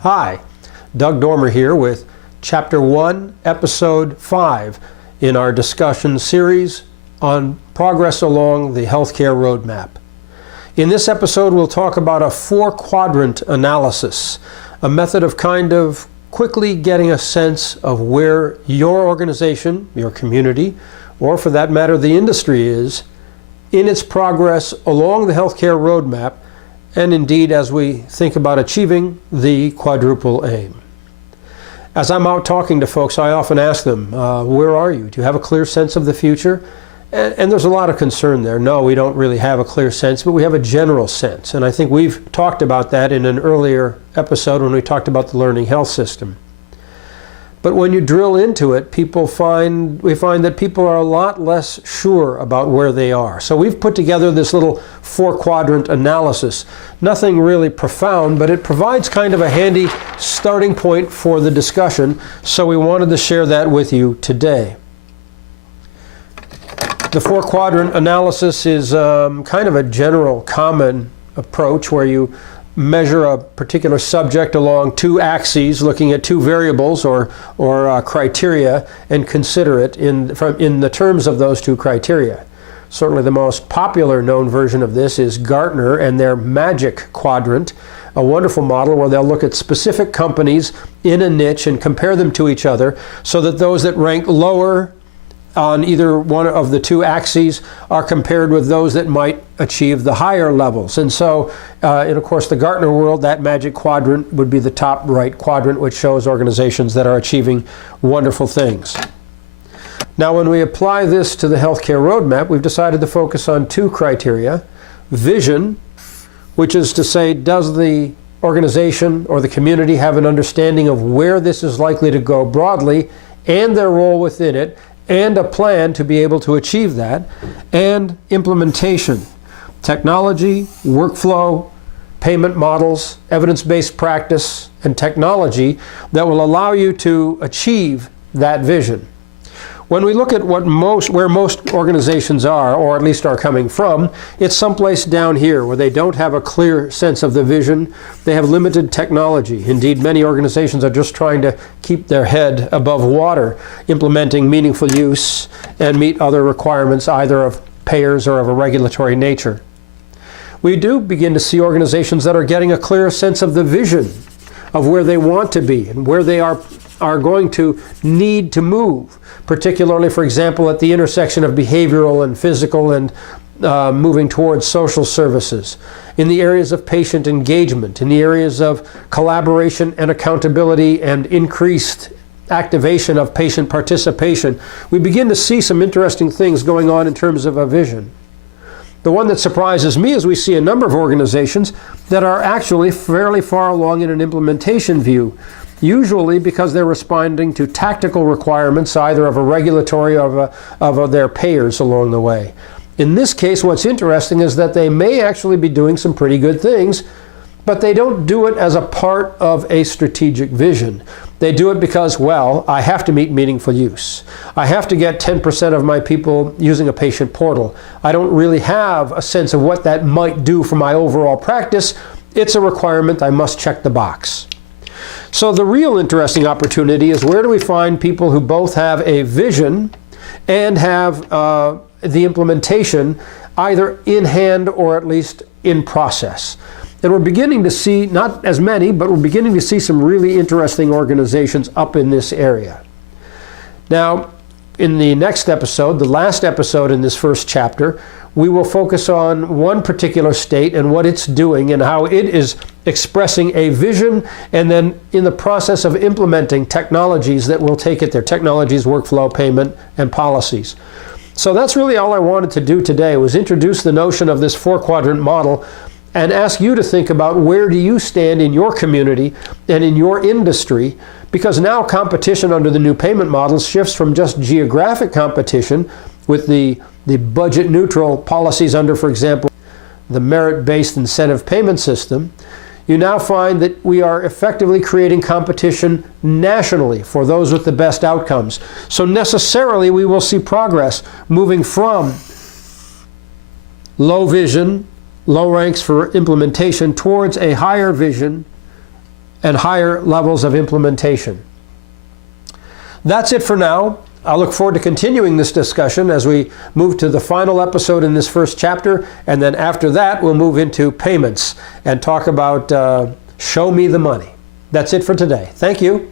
Hi, Doug Dormer here with Chapter 1, Episode 5 in our discussion series on progress along the healthcare roadmap. In this episode, we'll talk about a 4-quadrant analysis, a method of kind of quickly getting a sense of where your organization, your community, or for that matter, the industry is in its progress along the healthcare roadmap, and indeed as we think about achieving the quadruple aim. As I'm out talking to folks, I often ask them, where are you? Do you have a clear sense of the future? And there's a lot of concern there. No, we don't really have a clear sense, but we have a general sense. And I think we've talked about that in an earlier episode when we talked about the learning health system. But when you drill into it, we find that people are a lot less sure about where they are. So we've put together this little 4-quadrant analysis. Nothing really profound, but it provides kind of a handy starting point for the discussion. So we wanted to share that with you today. The 4-quadrant analysis is kind of a general, common approach where you measure a particular subject along 2 axes, looking at 2 variables or criteria, and consider it in the terms of those 2 criteria. Certainly the most popular known version of this is Gartner and their Magic Quadrant, a wonderful model where they'll look at specific companies in a niche and compare them to each other so that those that rank lower on either one of the 2 axes are compared with those that might achieve the higher levels. And so, of course, the Gartner world, that Magic Quadrant would be the top right quadrant, which shows organizations that are achieving wonderful things. Now, when we apply this to the healthcare roadmap, we've decided to focus on 2 criteria. Vision, which is to say, does the organization or the community have an understanding of where this is likely to go broadly and their role within it, and a plan to be able to achieve that, and implementation, technology, workflow, payment models, evidence-based practice, and technology that will allow you to achieve that vision. When we look at where most organizations are, or at least are coming from, it's someplace down here where they don't have a clear sense of the vision. They have limited technology. Indeed, many organizations are just trying to keep their head above water, implementing meaningful use and meet other requirements either of payers or of a regulatory nature. We do begin to see organizations that are getting a clear sense of the vision of where they want to be and where they are going to need to move, particularly, for example, at the intersection of behavioral and physical and moving towards social services, in the areas of patient engagement, in the areas of collaboration and accountability and increased activation of patient participation. We begin to see some interesting things going on in terms of a vision. The one that surprises me is we see a number of organizations that are actually fairly far along in an implementation view, usually because they're responding to tactical requirements either of a regulatory or of their payers along the way. In this case, what's interesting is that they may actually be doing some pretty good things, but they don't do it as a part of a strategic vision. They do it because, well, I have to meet meaningful use. I have to get 10% of my people using a patient portal. I don't really have a sense of what that might do for my overall practice. It's a requirement. I must check the box. So the real interesting opportunity is where do we find people who both have a vision and have the implementation either in hand or at least in process. And we're beginning to see, not as many, but we're beginning to see some really interesting organizations up in this area. Now, in the next episode, the last episode in this first chapter, we will focus on one particular state and what it's doing and how it is expressing a vision and then in the process of implementing technologies that will take it there, technologies, workflow, payment, and policies. So that's really all I wanted to do today, was introduce the notion of this 4-quadrant model and ask you to think about where do you stand in your community and in your industry, because now competition under the new payment models shifts from just geographic competition with the budget neutral policies under, for example, the merit-based incentive payment system. You now find that we are effectively creating competition nationally for those with the best outcomes. So necessarily we will see progress moving from low vision, low ranks for implementation towards a higher vision and higher levels of implementation. That's it for now. I look forward to continuing this discussion as we move to the final episode in this first chapter, and then after that we'll move into payments and talk about show me the money. That's it for today. Thank you.